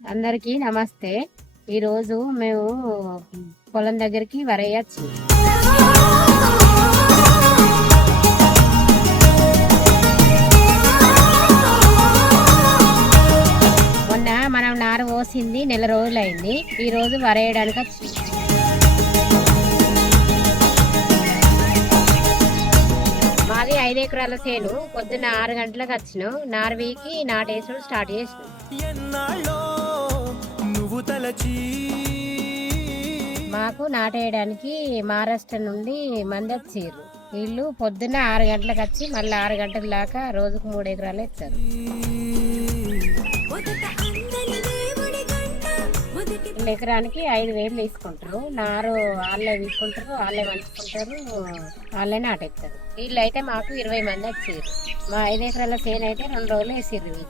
అందరికీ నమస్తే. ఈరోజు మేము పొలం దగ్గరికి వరేయచ్చు. మొన్న మనం నారు పోసింది నెల రోజులైంది. ఈరోజు వరేయడానికి వచ్చింది. మాది 5 ఎకరాల చేను. పొద్దున్న 6 గంటలకు వచ్చినాం. నారు వీకి నాటేసుడు స్టార్ట్ చేసినాం. మాకు నాటేయడానికి మహారాష్ట్ర నుండి మంది వచ్చారు. వీళ్ళు పొద్దున్న 6 గంటలకు వచ్చి మళ్ళీ 6 గంటల దాకా రోజుకు 3 ఎకరాలు ఇచ్చారు. ఎకరానికి 5,000 తీసుకుంటారు. నారు వాళ్ళే తీసుకుంటారు, వాళ్ళే మంచుకుంటారు, వాళ్ళే నాటేస్తారు. వీళ్ళు అయితే మాకు 20 మంది వచ్చారు. మా 5 ఎకరాల చేను అయితే 2 రోజులు వేసిర్రు వీళ్ళు.